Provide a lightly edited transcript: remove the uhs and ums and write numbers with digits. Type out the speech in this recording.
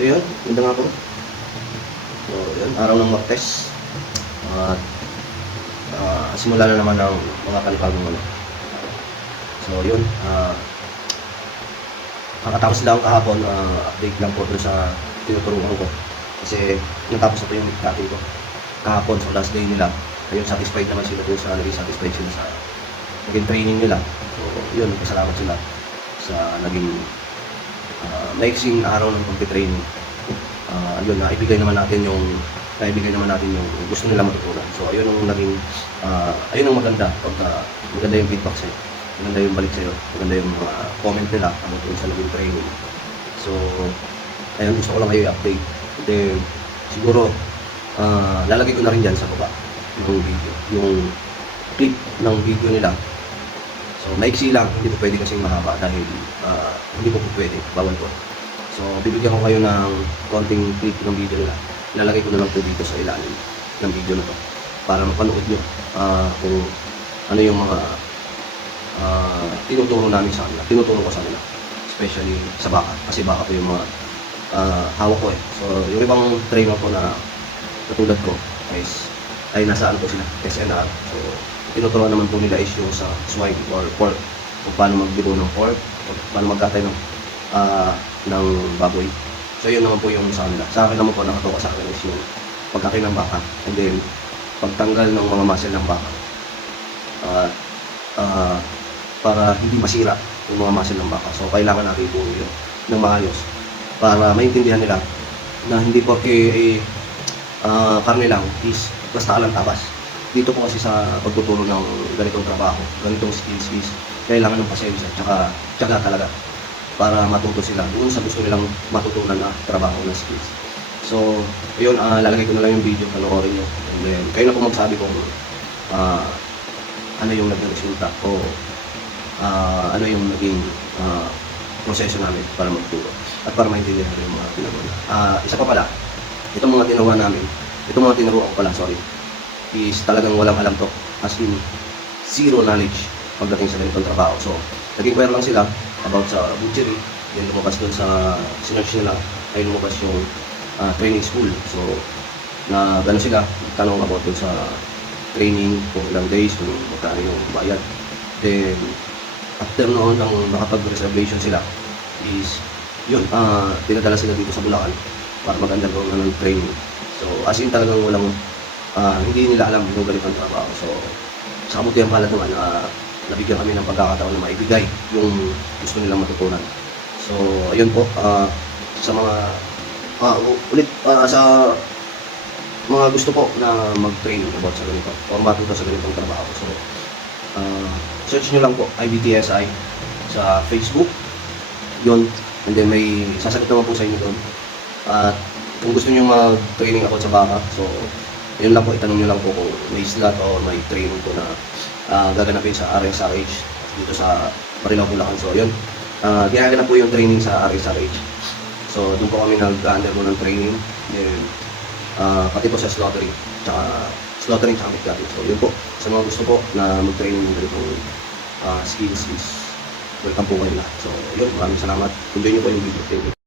So yun, ganda nga po. So yun, araw ng Martes. At simula na naman ng mga kalipagong ano. So yun, nakatapos lang kahapon, update lang po doon sa tinuturuan ko. Kasi natapos na po yung dati ko kahapon, so last day nila. Ayun, satisfied naman sila doon sa, naging satisfied sila sa naging training nila. So yun, pasalamat sila sa naging maiksing araw ng pagtitraining. Yun, naibigay naman natin yung gusto nila matutunan. So ayun ang naging ayun ang maganda pag maganda yung feedback sa'yo, maganda yung balik sa'yo, maganda yung mga comment nila about sa naging training. So ayun, gusto ko lang kayo i-update. Then siguro lalagay ko na rin dyan sa baba yung video, yung clip ng video nila. So maiksi lang, hindi po pwede kasing mahaba dahil hindi po pwede, bawal po. So bibigyan ko kayo ng konting clip ng video nila. Ilalagay ko na lang po dito sa ilalim ng video na to para mapanood nyo kung ano yung mga tinuturo namin sa kanila, tinuturo ko sa kanila, especially sa baka, kasi baka po yung mga hawak ko eh. So yung ibang trainer ko na katulad ko ay nasa ano po sila, SNR. So tinuturuan naman po nila is yung sa swine or pork, kung paano magbigo ng pork, kung paano magkatay ng baboy. So yun naman po yung sa kanila. Sa akin naman po nakatoka sa akin is yung pagkatay ng baka and then pagtanggal ng mga muscle ng baka para hindi masira yung mga muscle ng baka. So kailangan natin po yun ng maayos para maintindihan nila na hindi porke karne lang is basta ka lang tabas. Dito po kasi sa pagtuturo ng ganitong trabaho, ganitong skills is kailangan ng pasensya at tiyaga talaga para matuto sila doon sa gusto nilang matutunan na trabaho na skills. So, yun, lalagay ko na lang yung video, panoorin nyo. And then, kayo na po magsabi kung ano yung naging resulta o ano yung naging proseso namin para magturo at para maintindihan yung mga tinagawa. Isa pa pala, itong mga tinuruan namin, itong mga tinuruan ko pala, sorry, is talagang walang alam to. As in, zero knowledge pagdating sa ganitong trabaho. So, nag-inquire lang sila about sa butchery, then lumabas doon sa sinerch nila ay lumabas yung training school. So na gano'n sila, tanong about doon sa training kung ilang days, kung magkano yung bayad. Then after noon, nang nakapag-reservation sila is yun, pinadala sila dito sa Bulacan para mag-undergo ng training. So as in talagang walang hindi nila alam yung ganitong trabaho. So sa kabutihan pala naman, nabigyan kami ng pagkakataon na maibigay yung gusto nilang matutunan. So, ayun po, sa mga sa mga gusto po na mag-training about sa ganito o matuto sa ganitong trabaho. So, search nyo lang po IBTSI sa Facebook, yun, and then may sasagot naman po sa inyo doon. At kung gusto nyo mag-training about sa baka, so yun lang po, itanong nyo lang po kung may slot o may training po na gaganapin sa RSRH dito sa Marilao, Bulacan. So yun, ginagawa po yung training sa RSRH. So doon po kami nag-undergo ng training, then pati po sa slaughtering tsaka meat. So yun po, sa mga gusto po na mag-training ng ganitong skills is welcome po kayo lahat. So yun, maraming salamat. Enjoy nyo po yung video. Thank you.